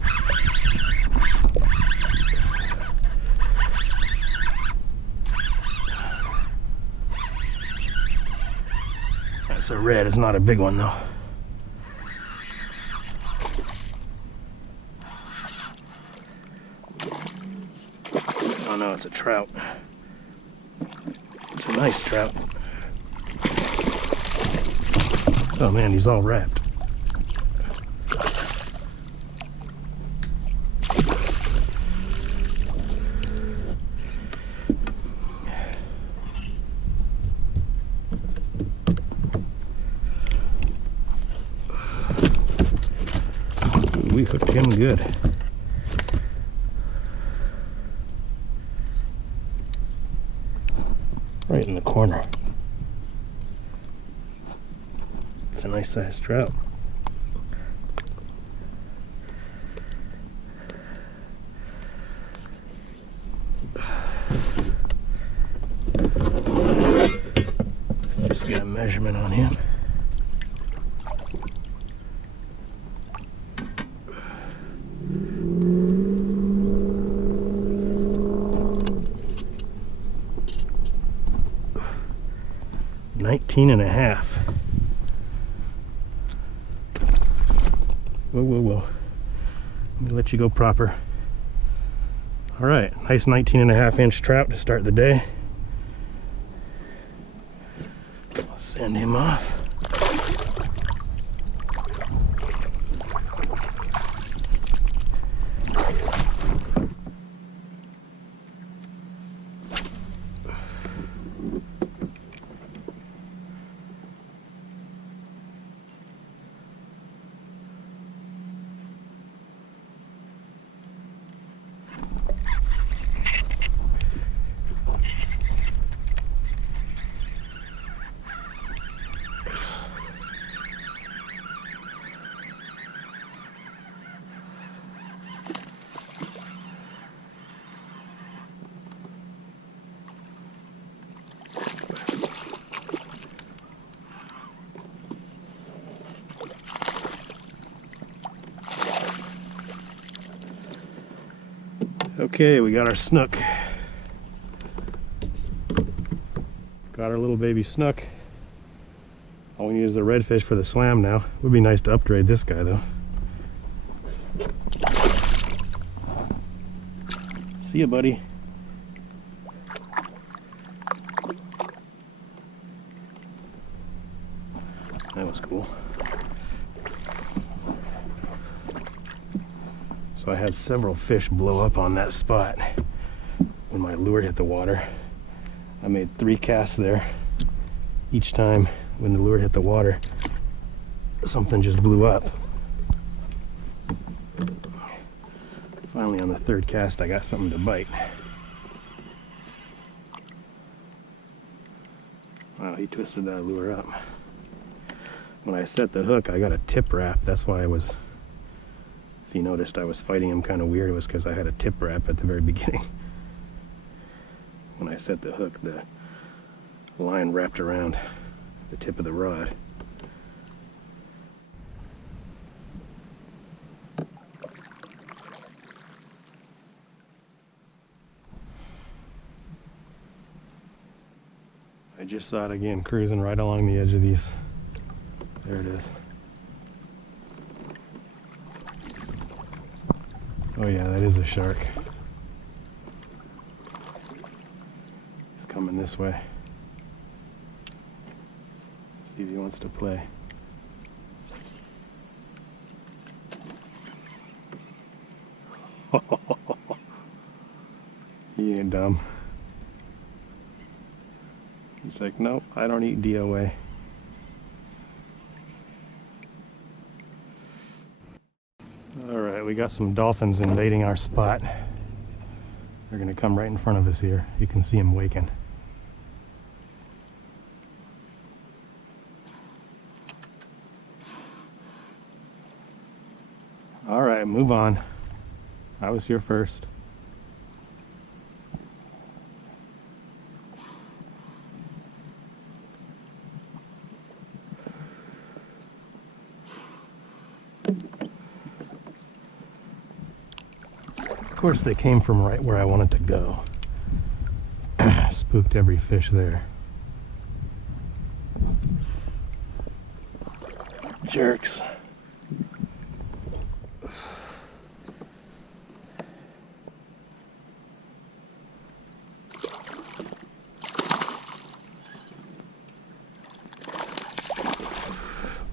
is. That's a red. It's not a big one though. Oh no, it's a trout. It's a nice trout. Oh man, he's all wrapped. We hooked him good. Right in the corner. It's a nice sized trout. Just get a measurement on him. $19.5. Whoa. Let me let you go proper. All right, nice 19.5-inch trout to start the day. I'll send him off. Okay, we got our snook. Got our little baby snook. All we need is the redfish for the slam now. Would be nice to upgrade this guy though. See ya, buddy. That was cool. So I had several fish blow up on that spot when my lure hit the water. I made 3 casts there. Each time when the lure hit the water, something just blew up. Finally on the 3rd cast I got something to bite. Wow, he twisted that lure up. When I set the hook I got a tip wrap. That's why I was, if you noticed, I was fighting him kind of weird. It was because I had a tip wrap at the very beginning. When I set the hook, the line wrapped around the tip of the rod. I just saw it again, cruising right along the edge of these. There it is. Oh yeah, that is a shark. He's coming this way. See if he wants to play. He ain't dumb. He's like, nope, I don't eat DOA. Alright, we got some dolphins invading our spot. They're gonna come right in front of us here. You can see them waking. Alright, move on. I was here first. course, they came from right where I wanted to go. Spooked every fish there. Jerks.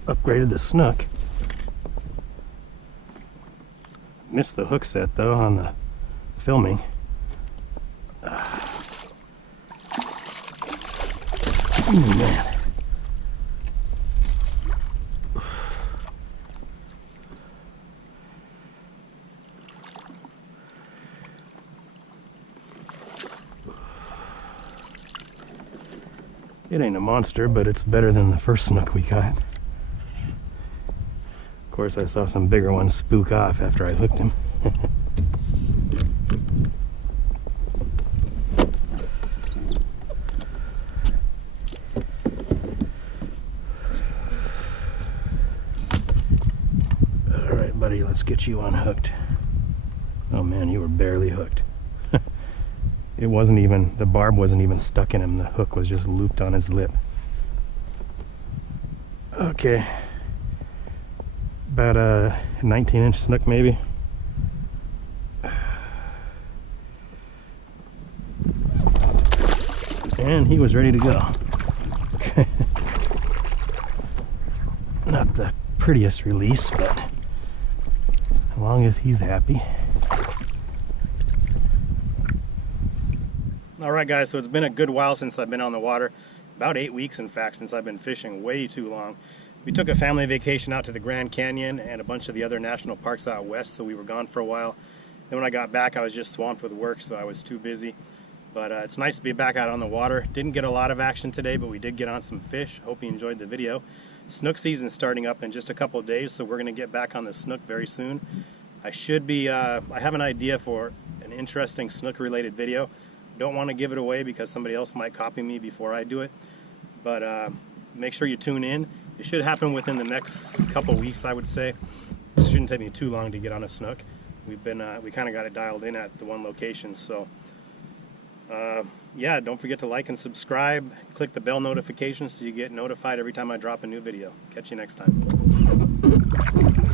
Upgraded the Snook. Missed the hook set though on the filming. Oh man. It ain't a monster, but it's better than the first Snook we got. Of course, I saw some bigger ones spook off after I hooked him. All right, buddy, let's get you unhooked. Oh man, you were barely hooked. It wasn't even, the barb wasn't even stuck in him. The hook was just looped on his lip. Okay. About a 19-inch Snook maybe. And he was ready to go. Not the prettiest release, but as long as he's happy. Alright guys, so it's been a good while since I've been on the water. About 8 weeks in fact, since I've been fishing, way too long. We took a family vacation out to the Grand Canyon and a bunch of the other national parks out west, so we were gone for a while. Then when I got back, I was just swamped with work, so I was too busy. But it's nice to be back out on the water. Didn't get a lot of action today, but we did get on some fish. Hope you enjoyed the video. Snook season's starting up in just a couple of days, so we're going to get back on the Snook very soon. I have an idea for an interesting Snook-related video. Don't want to give it away because somebody else might copy me before I do it, but make sure you tune in. It should happen within the next couple weeks, I would say. It shouldn't take me too long to get on a Snook. We kind of got it dialed in at the one location, so yeah, don't forget to like and subscribe. Click the bell notification so you get notified every time I drop a new video. Catch you next time.